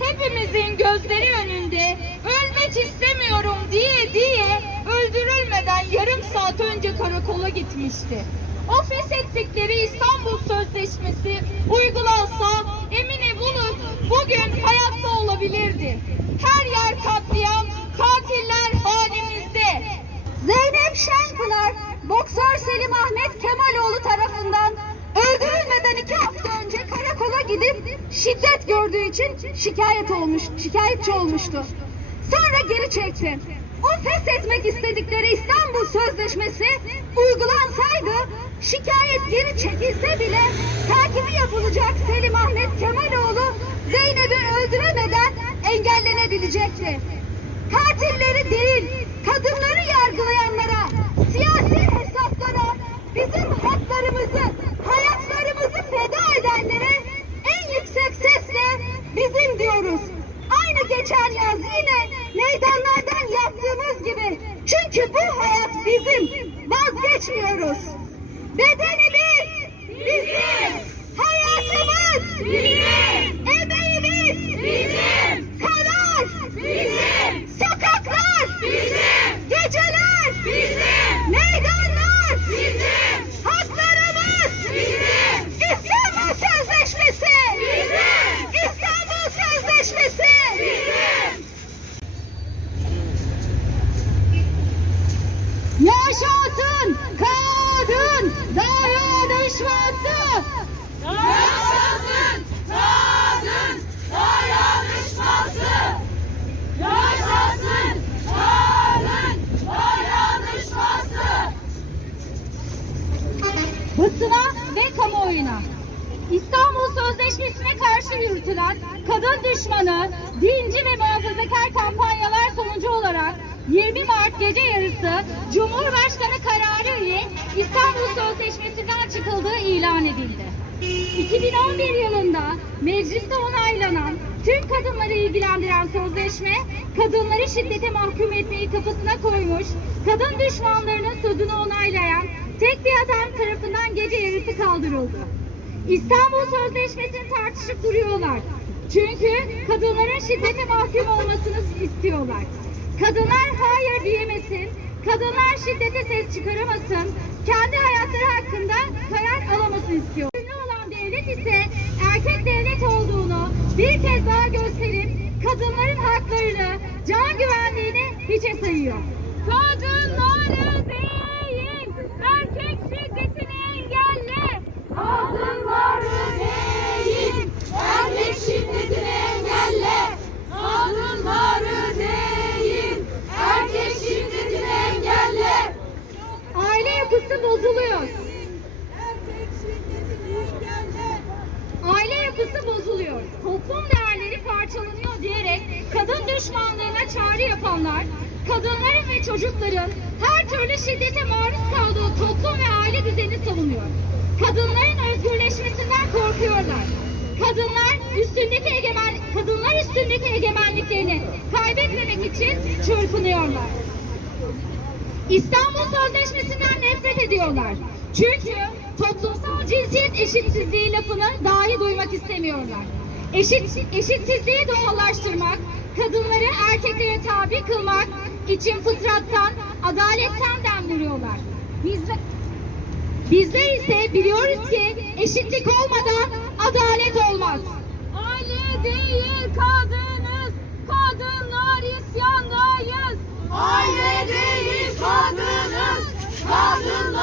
hepimizin gözleri önünde ölmek istemiyorum diye diye öldürülmeden yarım saat önce karakola gitmişti. O feshettikleri İstanbul Sözleşmesi uygulansa Emine Bulut bugün hayatta olabilirdi. Her yer katliam, katiller halimizde. Zeynep Şenpınar, boksör Selim Ahmet Kemaloğlu tarafından öldürülmeden iki hafta önce karakola gidip şiddet gördüğü için şikayet olmuş, şikayetçi olmuştu. Sonra geri çekti. O feshetmek istedikleri İstanbul Sözleşmesi uygulansaydı şikayet geri çekilse bile takibi yapılacak Selim Ahmet Kemaloğlu Zeynep'i öldüremeden engellenebilecekti. Katilleri değil, kadınları yargılayanlara, Çünkü bu hayat bizim. Vazgeçmiyoruz. Bedenimiz bizim. Hayatımız bizim. Emeğimiz bizim. Karar bizim. Sokaklar bizim. Geceler bizim. Meydanlar bizim. Haklarımız bizim. İstanbul Sözleşmesi bizim. İstanbul Sözleşmesi bizim. Yaşasın kadın dayanışması. Yaşasın kadın dayanışması! Yaşasın kadın dayanışması! basına ve kamuoyuna. İstanbul Sözleşmesi'ne karşı yürütülen kadın düşmanı, dinci ve muhafazakar kampanyalar sonucu olarak 20 Mart gece yarısı Cumhurbaşkanı kararı ile İstanbul Sözleşmesi'nden çıkıldığı ilan edildi. 2011 yılında mecliste onaylanan tüm kadınları ilgilendiren sözleşme, kadınları şiddete mahkum etmeyi kafasına koymuş, kadın düşmanlarının sözünü onaylayan tek bir adam tarafından gece kaldırıldı. İstanbul Sözleşmesi'ni tartışıp duruyorlar. Çünkü kadınların şiddete mahkum olmasını istiyorlar. Kadınlar hayır diyemesin, kadınlar şiddete ses çıkaramasın, kendi hayatları hakkında karar alamasın istiyor. Ünlü olan devlet ise erkek devlet olduğunu bir kez daha gösterip kadınların haklarını, can güvenliğini hiçe sayıyor. Kadınları değil, erkek şiddetini. Kadınları değil, erkek şiddetini engelle. Kadınları değil, erkek şiddetini engelle. Aile yapısı bozuluyor. Aile yapısı bozuluyor. Toplum değerleri parçalanıyor diyerek kadın düşmanlığına çağrı yapanlar, kadınların ve çocukların her türlü şiddete maruz kaldığı toplum ve aile düzeni Kadınlar üstündeki egemen kadınlar üstündeki egemenliklerini kaybetmemek için çırpınıyorlar. İstanbul Sözleşmesi'nden nefret ediyorlar. Çünkü toplumsal cinsiyet eşitsizliği lafını dahi duymak istemiyorlar. Eşit, eşitsizliği doğallaştırmak, kadınları erkeklere tabi kılmak için fıtrattan, adaletten dem vuruyorlar. Bizler, ise biliyoruz ki eşitlik olmadan adalet olmaz. Aile değil kadınız, kadınlar isyandayız. Aile değil kadınız, kadınlar